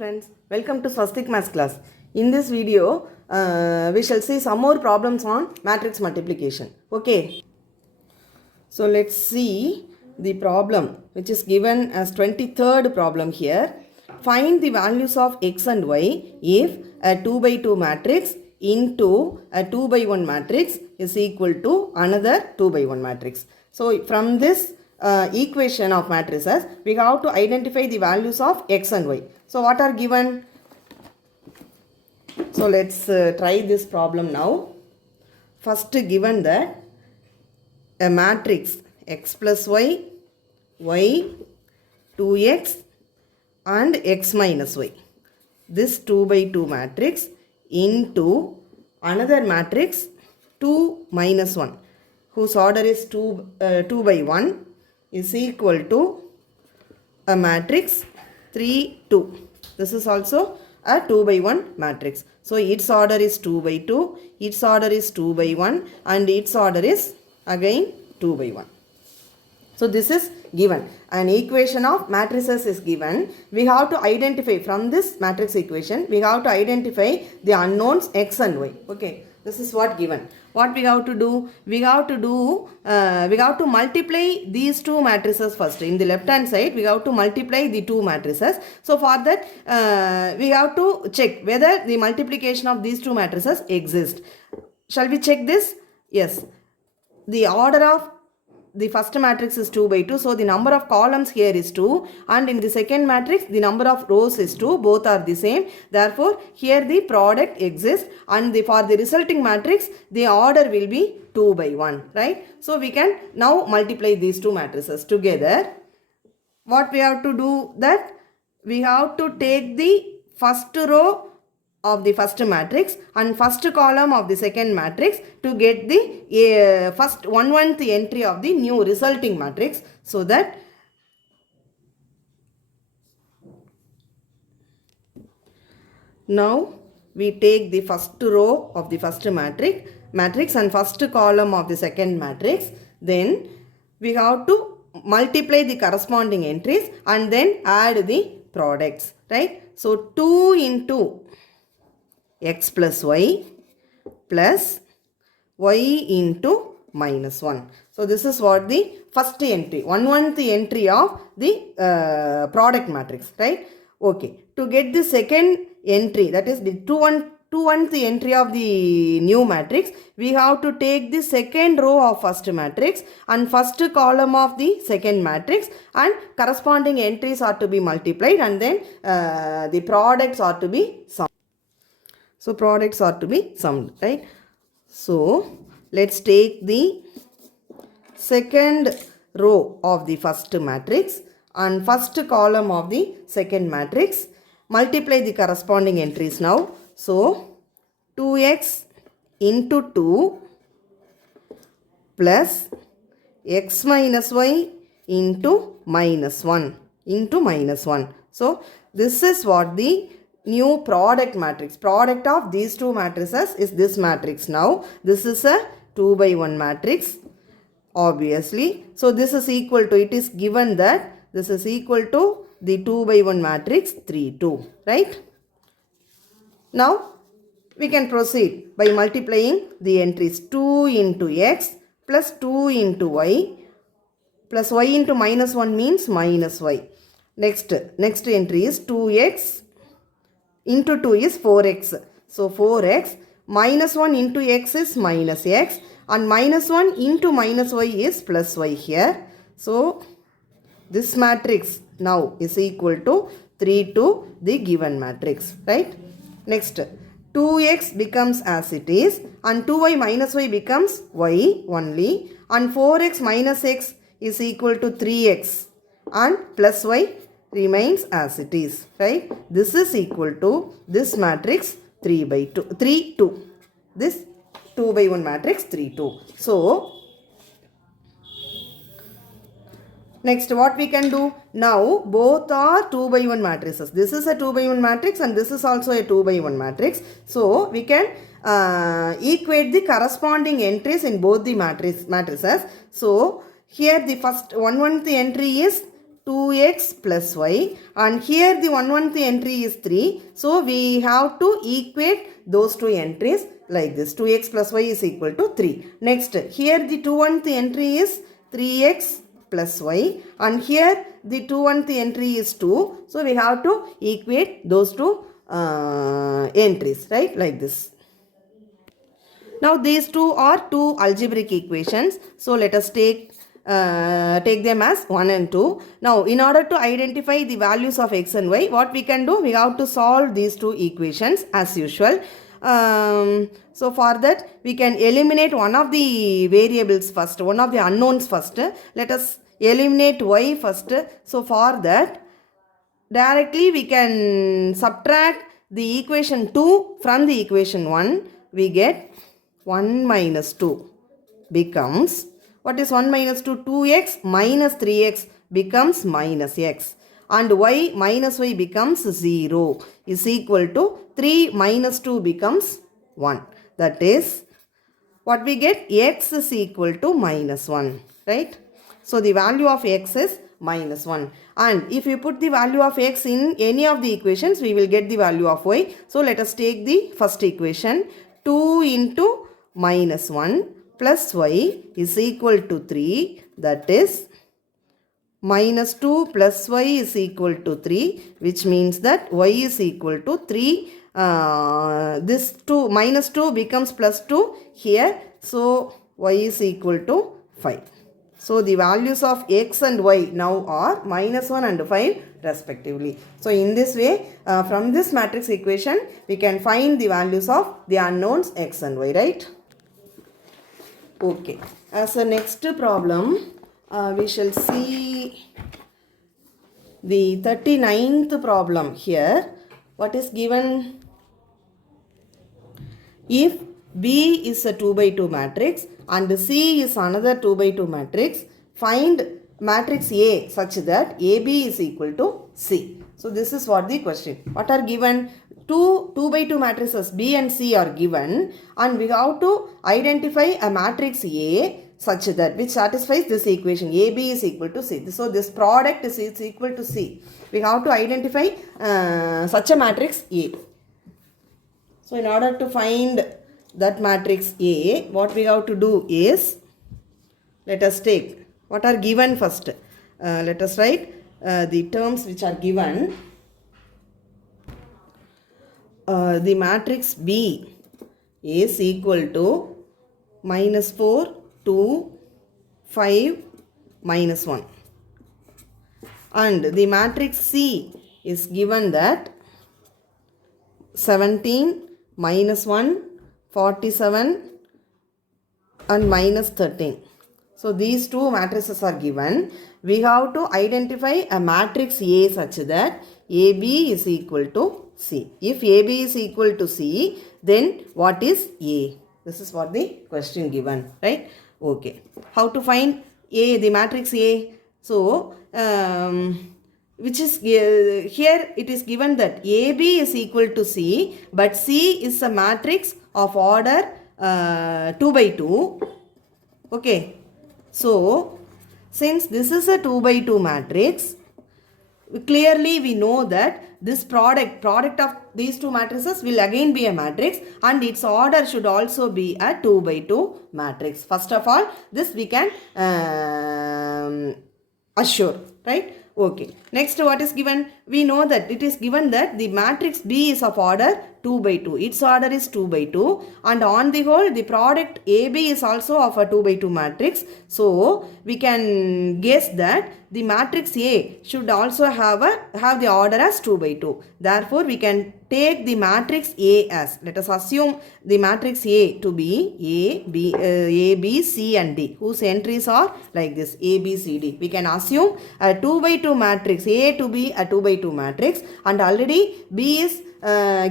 friends, welcome to Swastik Maths class. In this video, we shall see some more problems on matrix multiplication. Okay. So let's see the problem which is given as 23rd problem here. Find the values of x and y if a 2 by 2 matrix into a 2 by 1 matrix is equal to another 2 by 1 matrix. So from this equation of matrices, we have to identify the values of x and y. So what are given? So let's try this problem now. First, given that a matrix x plus y, y, 2x and x minus y. This 2 by 2 matrix into another matrix 2 minus 1 whose order is 2 by 1 is equal to a matrix 3, 2. This is also a 2 by 1 matrix. So its order is 2 by 2, its order is 2 by 1 and its order is again 2 by 1. So this is given. An equation of matrices is given. We have to identify from this matrix equation, we have to identify the unknowns x and y. Okay. This is what given. What we have to do? We have to multiply these two matrices first. In the left hand side, we have to multiply the two matrices. So for that, we have to check whether the multiplication of these two matrices exist. Shall we check this? Yes. The order of the first matrix is 2 by 2. So the number of columns here is 2. And in the second matrix, the number of rows is 2. Both are the same. Therefore, here the product exists. And for the resulting matrix, the order will be 2 by 1. Right? So we can now multiply these two matrices together. What we have to do that? We have to take the first row of the first matrix and first column of the second matrix to get the first 1/1th entry of the new resulting matrix, so that now we take the first row of the first matrix and first column of the second matrix. Then we have to multiply the corresponding entries and then add the products, right? So 2 into x plus y plus y into minus 1. So this is what the first entry, 1/1th entry of the product matrix, right? Okay. To get the second entry, that is the 2/1th entry of the new matrix, we have to take the second row of first matrix and first column of the second matrix, and corresponding entries are to be multiplied, and then the products are to be summed. So products are to be summed, right? So let's take the second row of the first matrix and first column of the second matrix. Multiply the corresponding entries now. So 2x into 2 plus x minus y into minus 1 into minus 1. So this is what the new product matrix. Product of these two matrices is this matrix now. This is a 2 by 1 matrix, obviously. So this is equal to, it is given that this is equal to the 2 by 1 matrix 3, 2, right? Now we can proceed by multiplying the entries. 2 into x plus 2 into y plus y into minus 1 means minus y. Next entry is 2x into 2 is 4x. So 4x minus 1 into x is minus x, and minus 1 into minus y is plus y here. So this matrix now is equal to 3 to the given matrix, right? Next, 2x becomes as it is, and 2y minus y becomes y only, and 4x minus x is equal to 3x, and plus y remains as it is, right? This is equal to this matrix 3 by 2, 3, 2. This 2 by 1 matrix 3, 2. So next what we can do? Now both are 2 by 1 matrices. This is a 2 by 1 matrix and this is also a 2 by 1 matrix. So we can equate the corresponding entries in both the matrices. So here the first 1/1th entry is 2x plus y, and here the 1 entry is 3. So we have to equate those two entries like this. 2x plus y is equal to 3. Next, here the 2 entry is 3x plus y, and here the 2 entry is 2. So we have to equate those two entries, right, like this. Now these two are two algebraic equations. So let us take them as 1 and 2. Now in order to identify the values of x and y, what we can do, we have to solve these two equations as usual. So for that we can eliminate one of the variables first, one of the unknowns first. Let us eliminate y first. So for that directly we can subtract the equation 2 from the equation 1. We get 1 minus 2 becomes, what is 1 minus 2? 2x minus 3x becomes minus x, and y minus y becomes 0 is equal to 3 minus 2 becomes 1. That is what we get, x is equal to minus 1, right? So the value of x is minus 1, and if you put the value of x in any of the equations, we will get the value of y. So let us take the first equation. 2 into minus 1 plus y is equal to 3. That is minus 2 plus y is equal to 3, which means that y is equal to 3. This 2 minus 2 becomes plus 2 here. So y is equal to 5. So the values of x and y now are minus 1 and 5 respectively. So in this way, from this matrix equation, we can find the values of the unknowns x and y, right? Okay. As a next problem, we shall see the 39th problem here. What is given? If B is a 2 by 2 matrix and C is another 2 by 2 matrix, find matrix A such that AB is equal to C. So this is what the question. What are given? Two 2 by 2 matrices B and C are given, and we have to identify a matrix A such that which satisfies this equation, AB is equal to C. So this product is equal to C. We have to identify such a matrix A. So in order to find that matrix A, what we have to do is, let us take what are given first. Let us write the terms which are given. The matrix B is equal to minus 4, 2, 5, minus 1. And the matrix C is given that 17, minus 1, 47 and minus 13. So these two matrices are given. We have to identify a matrix A such that AB is equal to C. If AB is equal to C, then what is A? This is what the question given, right? Okay. How to find A, the matrix A? So, which is here it is given that AB is equal to C, but C is a matrix of order 2 by 2. Okay. So, since this is a 2 by 2 matrix, clearly we know that this product of these two matrices will again be a matrix, and its order should also be a 2 by 2 matrix. First of all, this we can assure, right? Okay. Next, what is given? We know that it is given that the matrix B is of order 2 by 2. Its order is 2 by 2, and on the whole the product AB is also of a 2 by 2 matrix. So we can guess that the matrix A should also have the order as 2 by 2. Therefore we can take the matrix A as, let us assume the matrix A to be A, B, C and D, whose entries are like this, A, B, C, D. We can assume a 2 by 2 matrix A to be a 2 by 2 matrix, and already B is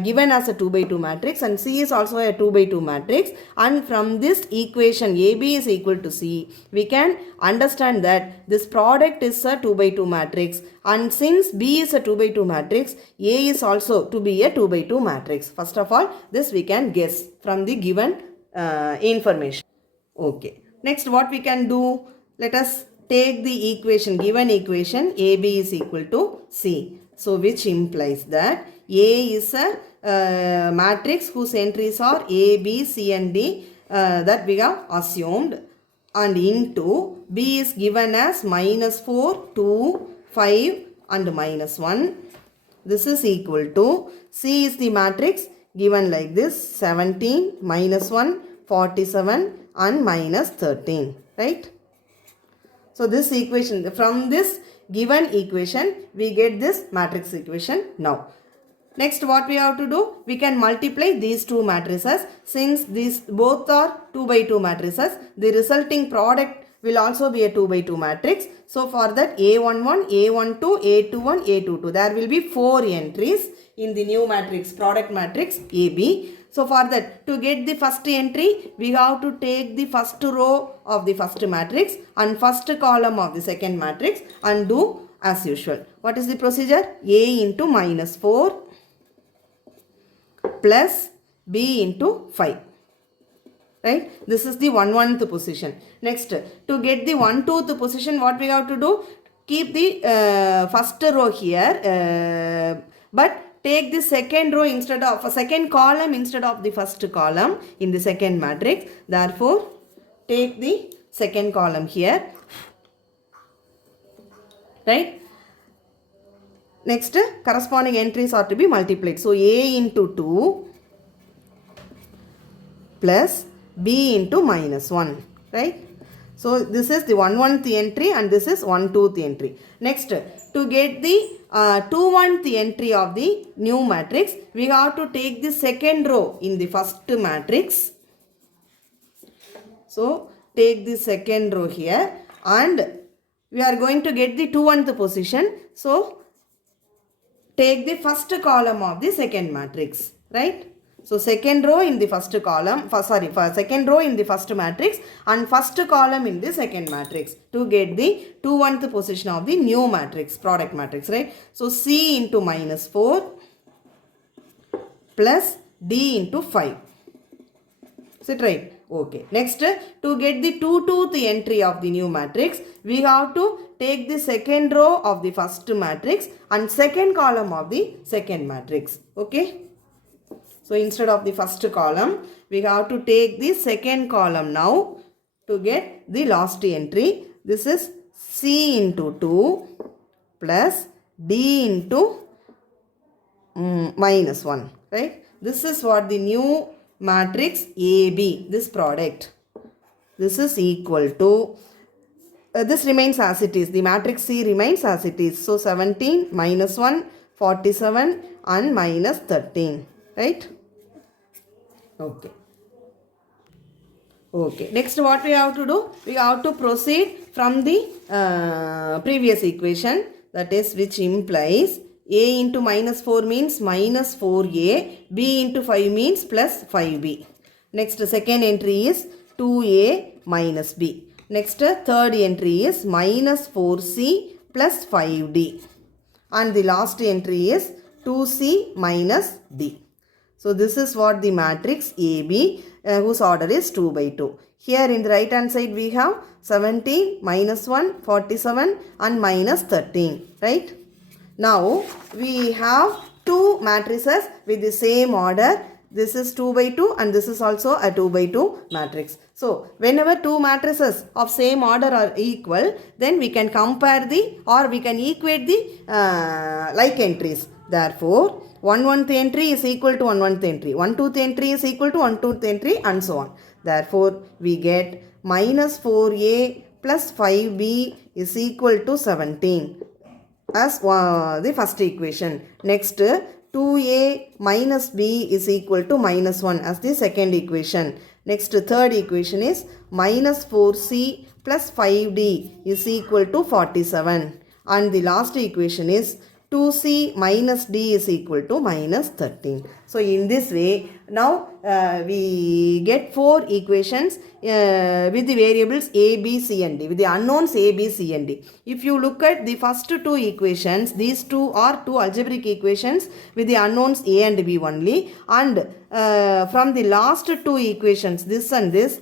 given as a 2 by 2 matrix and C is also a 2 by 2 matrix, and from this equation AB is equal to C, we can understand that this product is a 2 by 2 matrix, and since B is a 2 by 2 matrix, A is also to be a 2 by 2 matrix. First of all, this we can guess from the given information. Okay. Next, what we can do? Let us take the equation, given equation AB is equal to C. So which implies that A is a matrix whose entries are A, B, C and D that we have assumed, and into B is given as -4, 2, 5 and -1. This is equal to C is the matrix given like this: 17, -1, 47 and -13, right? So this equation, from this given equation we get this matrix equation now. Next, what we have to do? We can multiply these two matrices. Since these both are 2 by 2 matrices, the resulting product will also be a 2 by 2 matrix. So for that, A11, A12, A21, A22, there will be 4 entries in the new matrix, product matrix AB. So for that, to get the first entry, we have to take the first row of the first matrix and first column of the second matrix and do as usual. What is the procedure? A into -4 plus B into 5. Right? This is the 1/1th position. Next, to get the 1/2th position, what we have to do? Keep the first row here, but take the second row instead of second column instead of the first column in the second matrix. Therefore, take the second column here. Right? Next, corresponding entries are to be multiplied. So, A into 2 plus B into -1. Right? So, this is the 1/1th entry and this is 1/2th entry. Next, to get the 2/1th entry of the new matrix, we have to take the second row in the first matrix. So, take the second row here and we are going to get the 2/1th position. So, take the first column of the second matrix, right? So, second row in the first column, second row in the first matrix and first column in the second matrix to get the 2/1th position of the new matrix, product matrix, right? So, C into -4 plus D into 5. Is it right? Okay. Next, to get the 2/2th entry of the new matrix, we have to take the second row of the first matrix and second column of the second matrix. Okay. So, instead of the first column, we have to take the second column now to get the last entry. This is C into 2 plus D into -1. Right. This is what the new matrix AB, this product. This is equal to, this remains as it is. The matrix C remains as it is. So, 17, -1, 47 and -13. Right. Okay. Okay. Next, what we have to do? We have to proceed from the previous equation, that is, which implies A into -4 means -4A, B into 5 means plus 5B. Next, second entry is 2A minus B. Next, third entry is -4C plus 5D. And the last entry is 2C minus D. So, this is what the matrix AB whose order is 2 by 2. Here in the right hand side we have 17, -1, 47 and -13. Right? Now, we have two matrices with the same order. This is 2 by 2 and this is also a 2 by 2 matrix. So, whenever two matrices of same order are equal, then we can compare the or we can equate the like entries. Therefore, 1/1th entry is equal to 1/1th entry, 1/2th entry is equal to 1/2th entry and so on. Therefore, we get -4A plus 5B is equal to 17 as the first equation. Next, 2A minus B is equal to -1 as the second equation. Next, third equation is -4C plus 5D is equal to 47. And the last equation is 2C minus D is equal to -13. So, in this way, Now we get 4 equations with the variables a, b, c and d, with the unknowns a, b, c and d. If you look at the first 2 equations, these two are 2 algebraic equations with the unknowns a and b only, and from the last 2 equations, this and this,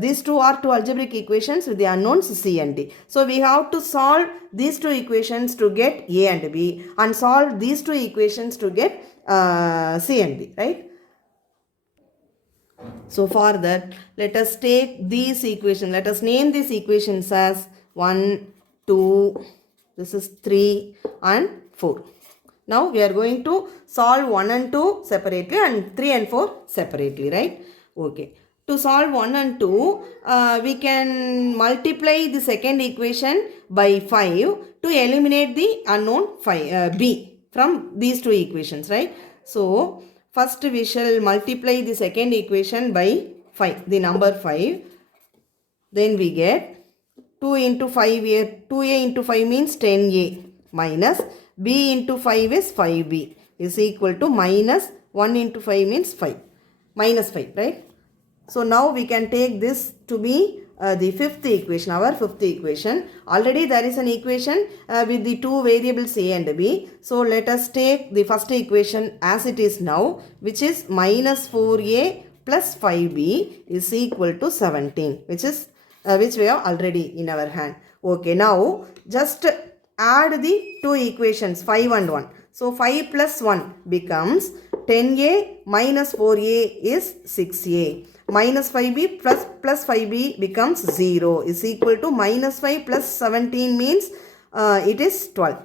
these two are 2 algebraic equations with the unknowns c and d. So we have to solve these 2 equations to get a and b, and solve these 2 equations to get c and d, right? So for that, let us take these equations, let us name these equations as 1, 2, this is 3 and 4. Now we are going to solve 1 and 2 separately and 3 and 4 separately, right? Okay. To solve 1 and 2, we can multiply the second equation by 5 to eliminate the unknown b from these 2 equations, right? So first we shall multiply the second equation by 5, the number 5. Then we get 2 into 5 here, 2a into 5 means 10a minus b into 5 is 5b is equal to minus 1 into 5 means 5, minus 5, right? So now we can take this to be the fifth equation, our fifth equation. Already there is an equation with the 2 variables a and b. So let us take the first equation as it is now, which is minus 4a plus 5b is equal to 17, which we have already in our hand. Okay, now just add the 2 equations 5 and 1. So 5 plus 1 becomes 10a minus 4a is 6a. Minus 5b plus 5b becomes 0 is equal to minus 5 plus 17 means it is 12,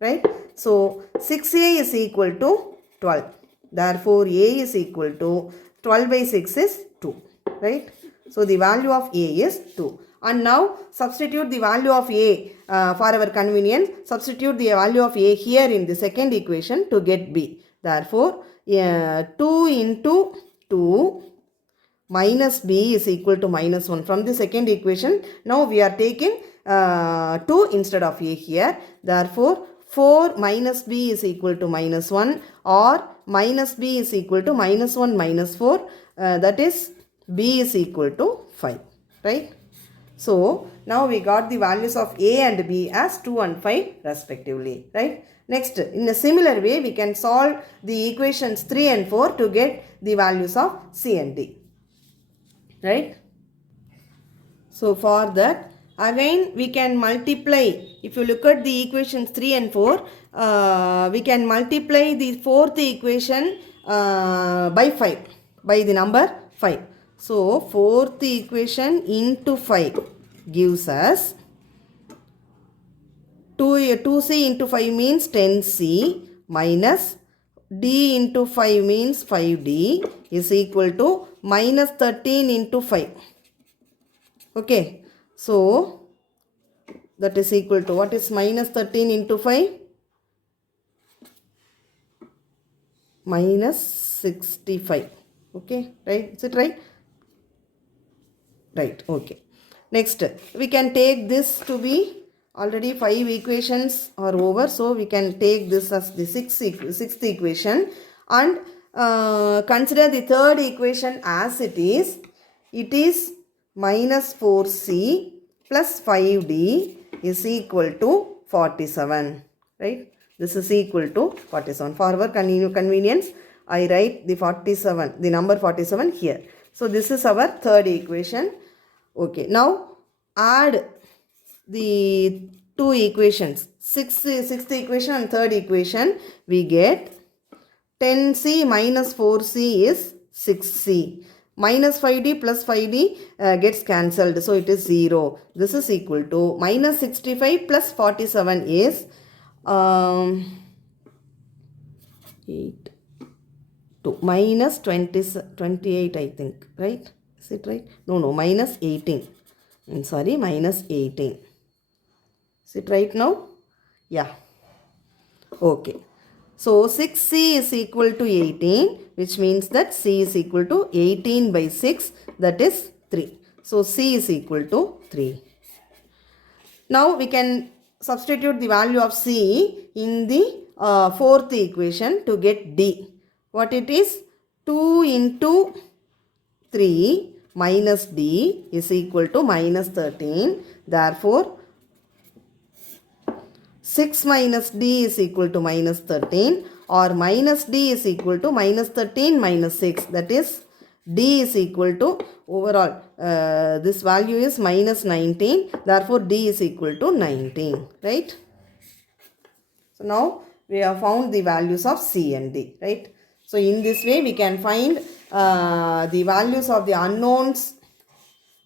right? So 6a is equal to 12. Therefore, a is equal to 12 by 6 is 2, right? So the value of a is 2. And now substitute the value of a for our convenience. Substitute the value of a here in the second equation to get b. Therefore, 2 into 2 minus b is equal to minus 1 from the second equation. Now we are taking 2 instead of a here. Therefore, 4 minus b is equal to minus 1, or minus b is equal to minus 1 minus 4. That is b is equal to 5, right? So now we got the values of a and b as 2 and 5 respectively, right? Next, in a similar way, we can solve the equations 3 and 4 to get the values of c and d, right? So for that, again we can multiply. If you look at the equations 3 and 4, we can multiply the fourth equation by 5, by the number 5. So fourth equation into 5 gives us 2c into 5 means 10c minus d into 5 means 5d is equal to minus 13 into 5. Okay, so that is equal to, what is minus 13 into 5? Minus 65. Okay, right? Is it right? Right, okay. Next, we can take this to be, already 5 equations are over, so we can take this as the sixth equation and consider the third equation as it is. It is minus 4c plus 5d is equal to 47, right? This is equal to 47. For our convenience, I write the 47, the number 47 here. So this is our third equation. Okay, now add the 2 equations, sixth equation and third equation. We get 10c minus 4c is 6c. Minus 5d plus 5d gets cancelled, so it is 0. This is equal to minus 65 plus 47 is 8 to minus 28, I think, right? Is it right? No, minus 18. I'm sorry, minus 18. Is it right now? Yeah. Okay. So 6c is equal to 18, which means that c is equal to 18 by 6, that is 3. So c is equal to 3. Now we can substitute the value of c in the fourth equation to get d. What it is? 2 into 3 minus D is equal to minus 13. Therefore, 6 minus D is equal to minus 13, or minus D is equal to minus 13 minus 6. That is, D is equal to overall, this value is minus 19. Therefore, D is equal to 19. Right? So, now we have found the values of C and D. Right? So, in this way, we can find the values of the unknowns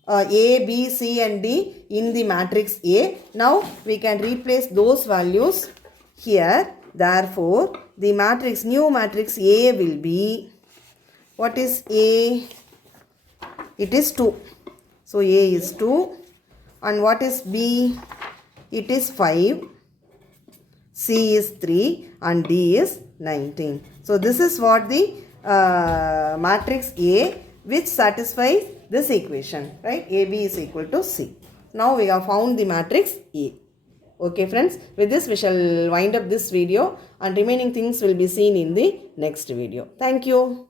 A, B, C and D in the matrix A. Now we can replace those values here. Therefore, the matrix, new matrix A will be, what is A? It is 2. So A is 2. And what is B? It is 5. C is 3 and D is 19. So this is what the matrix A which satisfies this equation, right? AB is equal to C. Now we have found the matrix A. Okay friends, with this we shall wind up this video and remaining things will be seen in the next video. Thank you.